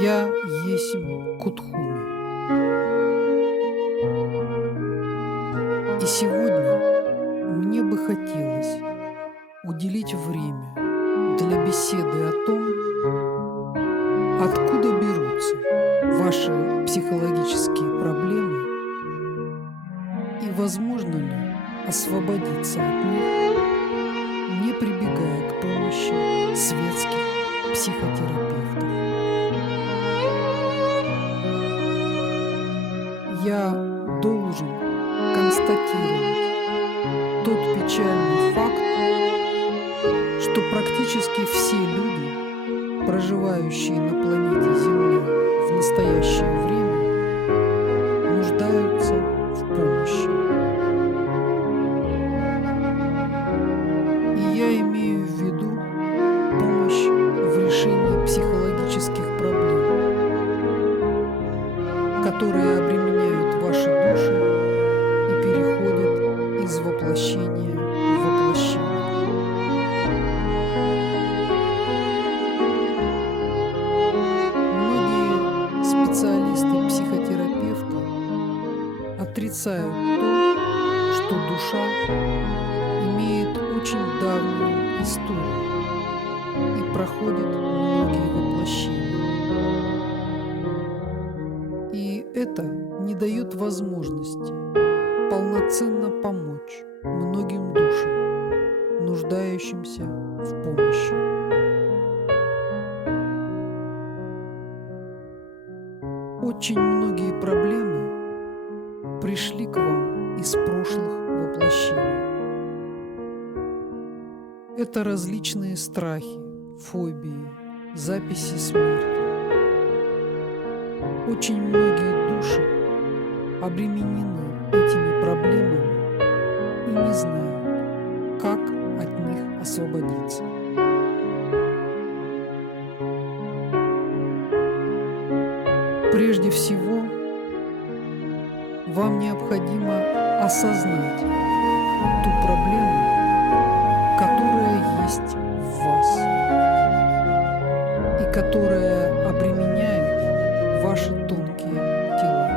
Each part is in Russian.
Я есмь Кутхуми. И сегодня мне бы хотелось уделить время для беседы о том, откуда берутся ваши психологические проблемы и возможно ли освободиться от них, не прибегая к помощи светских психотерапевтов. Я должен констатировать тот печальный факт, что практически все люди, проживающие на планете Земля в настоящее время, нуждаются в помощи. И я имею в виду помощь в решении психологических проблем, которые обременяют ваши души и переходят из воплощения в воплощение. Многие специалисты-психотерапевты отрицают то, что душа имеет очень давнюю историю и проходит многие воплощения. И это не дает возможности полноценно помочь многим душам, нуждающимся в помощи. Очень многие проблемы пришли к вам из прошлых воплощений. Это различные страхи, фобии, записи смерти. Очень многие души обременены этими проблемами и не знают, как от них освободиться. Прежде всего, вам необходимо осознать ту проблему, которая есть в вас и которая обременяет ваши тонкие тела.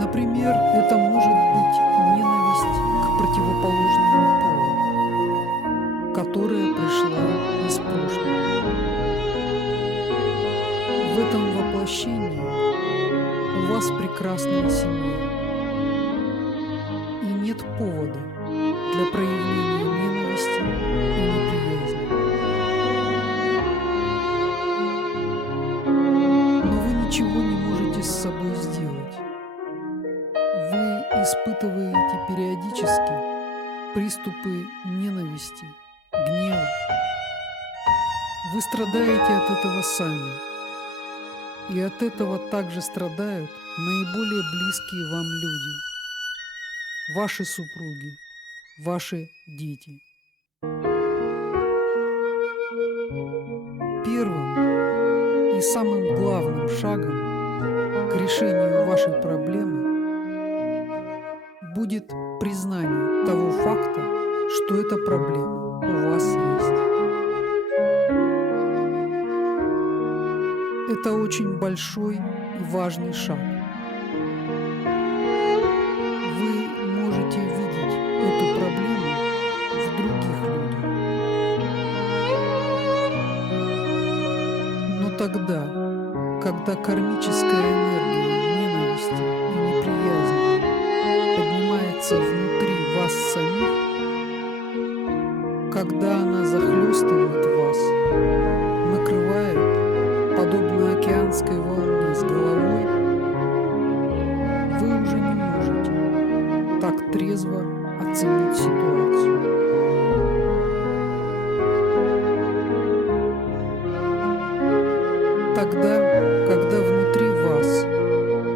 Например, это может быть ненависть к противоположному полу, которая пришла из прошлого. В этом воплощении у вас прекрасная семья, и нет повода для проявления ненависти и неприязни. Но вы ничего не можете с собой сделать. Вы испытываете периодически приступы ненависти, гнева. Вы страдаете от этого сами. И от этого также страдают наиболее близкие вам люди, ваши супруги, ваши дети. Первым и самым главным шагом к решению вашей проблемы будет признание того факта, что эта проблема у вас есть. Это очень большой и важный шаг. Вы можете видеть эту проблему в других людях. Но тогда, когда кармическая энергия ненависти и неприязни поднимается внутри вас самих, когда она захлестывает вас, накрывает, подобно океанской волне с головой, вы уже не можете так трезво оценить ситуацию. Тогда, когда внутри вас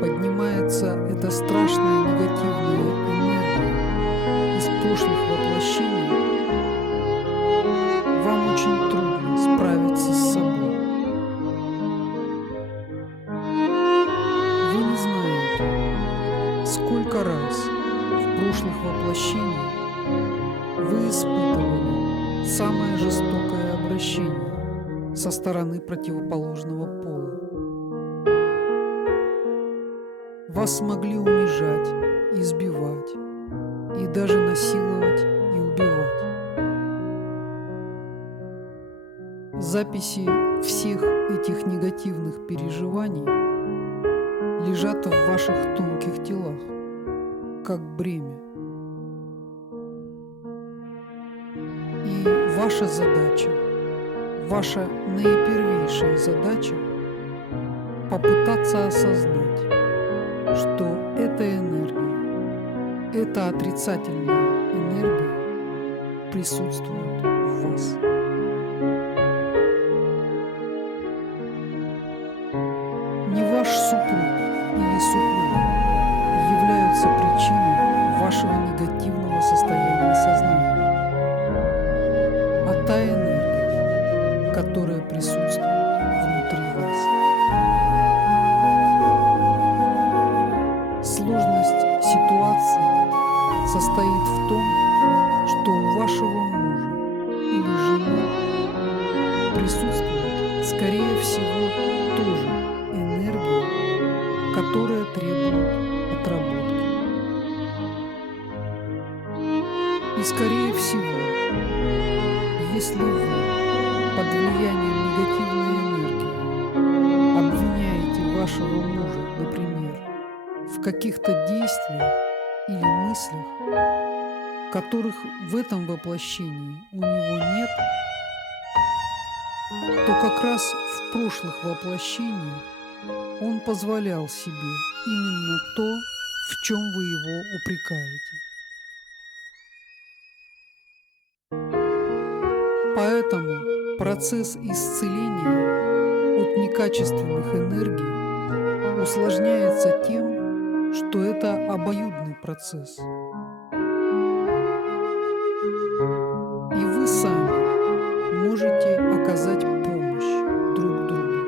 поднимается эта страшная негативная энергия из прошлых воплощений, вам очень трудно справиться с собой. Вы не знаете, сколько раз в прошлых воплощениях вы испытывали самое жестокое обращение со стороны противоположного пола. Вас могли унижать, избивать и даже насиловать и убивать. Записи всех этих негативных переживаний лежат в ваших тонких телах, как бремя. И ваша задача, ваша наипервейшая задача — попытаться осознать, что эта энергия, эта отрицательная энергия присутствует в вас. Не ваш супруг или супруга являются причиной вашего негативного состояния сознания, а та энергия, которая присутствует внутри вас. Сложность ситуации состоит в том, что у вашего мужа или жены присутствует, скорее всего, тоже энергия, которая требует отработки. И скорее всего, если вы под влиянием негативной энергии обвиняете вашего мужа, например, в каких-то действиях или мыслях, которых в этом воплощении у него нет, то как раз в прошлых воплощениях он позволял себе именно то, в чем вы его упрекаете. Поэтому процесс исцеления от некачественных энергий усложняется тем, что это обоюдный процесс. И вы сами можете оказать помощь друг другу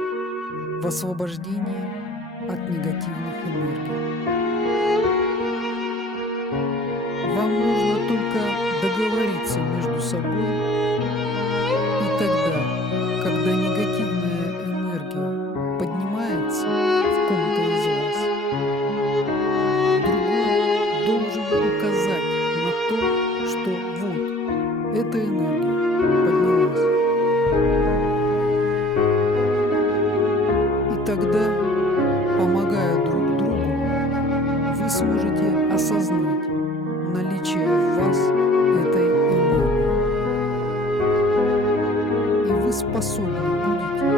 в освобождении от негативных энергий. Вам нужно только договориться между собой, и тогда, когда негативная энергия поднимается в ком-то из вас, другой должен указать на то, что вот эта энергия поднялась. И тогда, помогая друг другу, вы сможете осознать наличие в вас этой энергии. И вы способны будете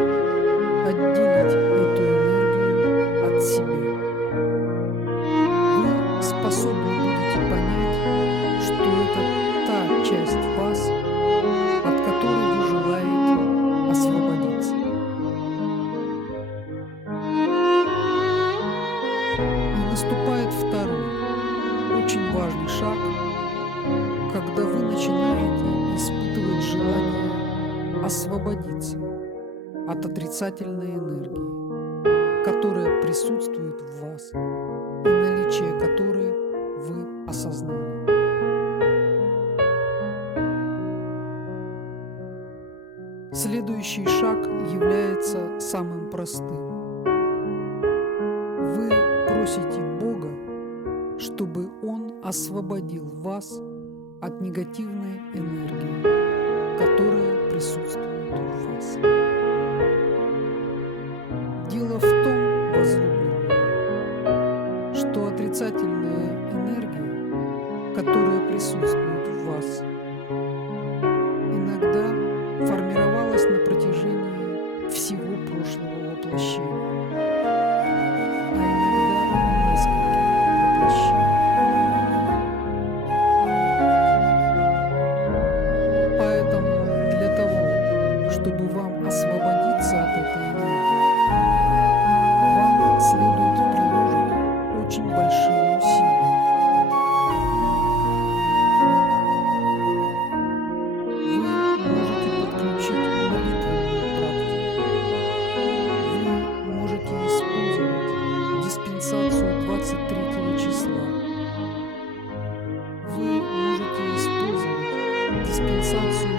отделить эту энергию от себя. Вы способны будете понять, что это та часть вас, от которой вы желаете освободиться. И наступает второй, очень важный шаг, когда вы начинаете испытывать желание освободиться от отрицательной энергии, которая присутствует в вас и наличие которой вы осознали. Следующий шаг является самым простым. Вы просите Бога, чтобы Он освободил вас от негативной энергии, которая присутствует в вас. Дело в том, возлюбленные, что отрицательная энергия, которая присутствует в вас, иногда формировалась на протяжении всего прошлого воплощения, а иногда нескольких воплощений. Поэтому для того, чтобы вам освободиться от этой энергии, вам следует приложить очень большие усилия. Вы можете подключить молитвенную практику. Вы можете использовать диспенсацию 23 числа. Вы можете использовать диспенсацию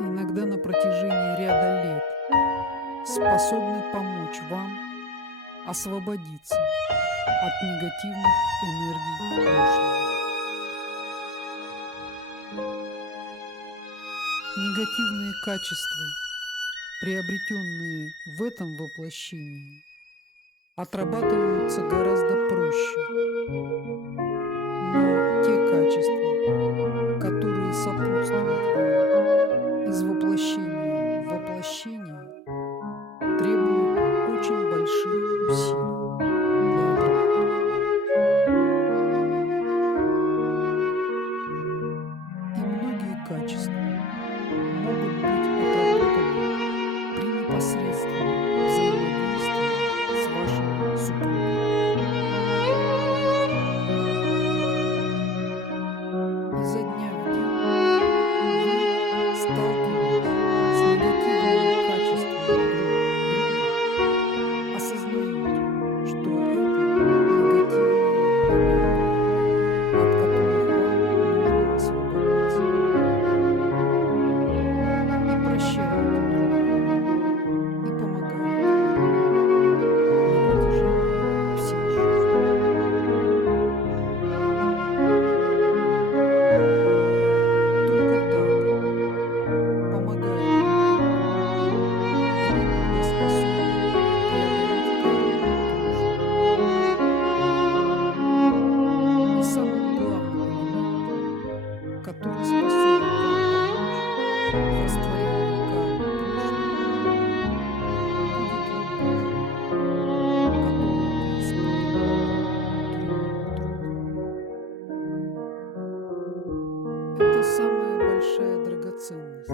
иногда на протяжении ряда лет, способны помочь вам освободиться от негативных энергий прошлого. Негативные качества, приобретенные в этом воплощении, отрабатываются гораздо проще. Но те качества, которые сопутствуют вам из воплощения в воплощение, требуют очень больших усилий для отработки. И многие качества могут быть отработаны при непосредственном взаимодействии с вашим супругом. Изо дня в день вы, сталкиваясь с негативными качествами друг друга, осознаете, что это негативные энергии, от которых вам нужно освободиться. И прощаете друг друга, и помогаете друг другу на протяжении всей жизни. Только так, помогая друг другу, вы иногда способны преодолеть карму прошлого. И самым главным элементом, который способен вам помочь в растворении кармы прошлого, будет любовь, которую вы испытываете друг к другу. Это самая большая драгоценность,